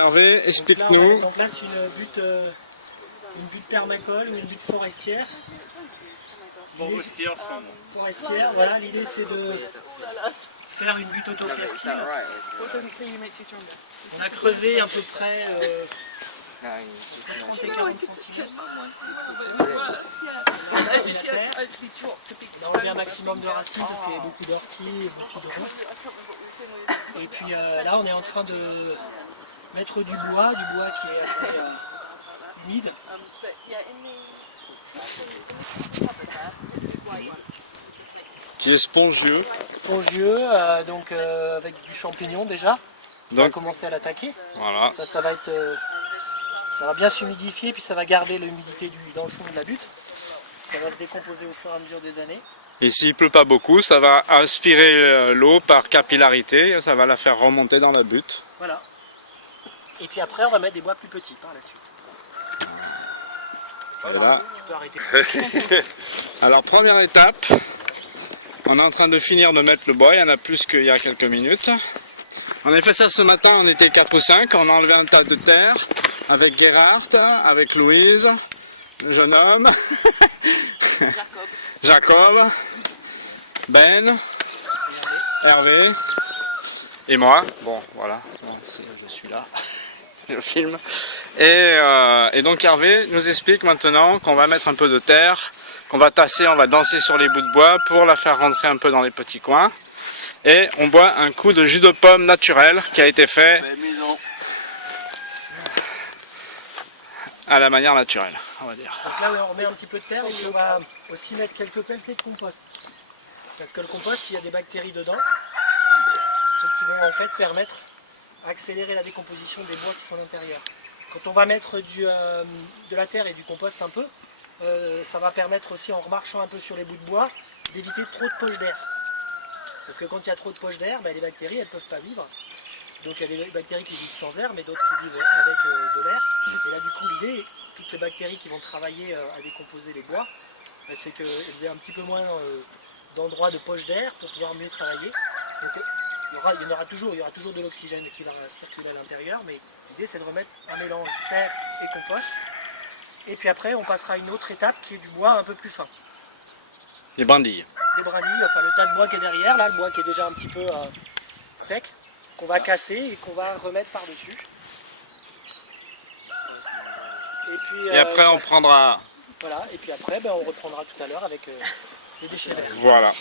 Hervé, explique-nous. On place une butte permacole ou une butte forestière. Forestière, voilà, l'idée c'est de faire une butte auto-fertile. On a creusé à peu près 30 et 40 cm. On a enlevé un maximum de racines parce qu'il y avait beaucoup d'orties et beaucoup de ronces. Et puis là on est en train de mettre du bois qui est assez humide. Qui est spongieux. Spongieux, avec du champignon déjà. On va commencer à l'attaquer. Voilà. Ça va être, ça va bien s'humidifier, puis ça va garder l'humidité dans le fond de la butte. Ça va se décomposer au fur et à mesure des années. Et s'il pleut pas beaucoup, ça va aspirer l'eau par capillarité, ça va la faire remonter dans la butte. Voilà. Et puis après, on va mettre des bois plus petits par la suite. Voilà. Tu peux arrêter. Alors première étape, on est en train de finir de mettre le bois, il y en a plus qu'il y a quelques minutes. On a fait ça ce matin, on était 4 ou 5, on a enlevé un tas de terre avec Gerhard, avec Louise, le jeune homme, Jacob, Ben, Hervé et moi. Bon voilà, je suis là, je filme. Et donc Hervé nous explique maintenant qu'on va mettre un peu de terre, qu'on va tasser, on va danser sur les bouts de bois pour la faire rentrer un peu dans les petits coins. Et on boit un coup de jus de pomme naturel qui a été fait à la manière naturelle, on va dire. Donc là, on remet un petit peu de terre et on va aussi mettre quelques pelletées de compost. Parce que le compost, il y a des bactéries dedans, ce qui vont en fait permettre d'accélérer la décomposition des bois qui sont à l'intérieur. Quand on va mettre de la terre et du compost un peu, ça va permettre aussi, en remarchant un peu sur les bouts de bois, d'éviter trop de poches d'air. Parce que quand il y a trop de poches d'air, les bactéries elles ne peuvent pas vivre. Donc il y a des bactéries qui vivent sans air, mais d'autres qui vivent avec de l'air. Et là du coup l'idée, toutes les bactéries qui vont travailler à décomposer les bois, c'est qu'elles aient un petit peu moins d'endroits de poches d'air pour pouvoir mieux travailler. Donc il y aura toujours de l'oxygène qui va circuler à l'intérieur, mais l'idée c'est de remettre un mélange terre et compost. Et puis après on passera à une autre étape qui est du bois un peu plus fin. Les brindilles. Les brindilles, enfin le tas de bois qui est derrière, là, le bois qui est déjà un petit peu sec, qu'on va casser et qu'on va remettre par-dessus. Et après on prendra... Voilà, et puis après on reprendra tout à l'heure avec les déchets verts. Voilà.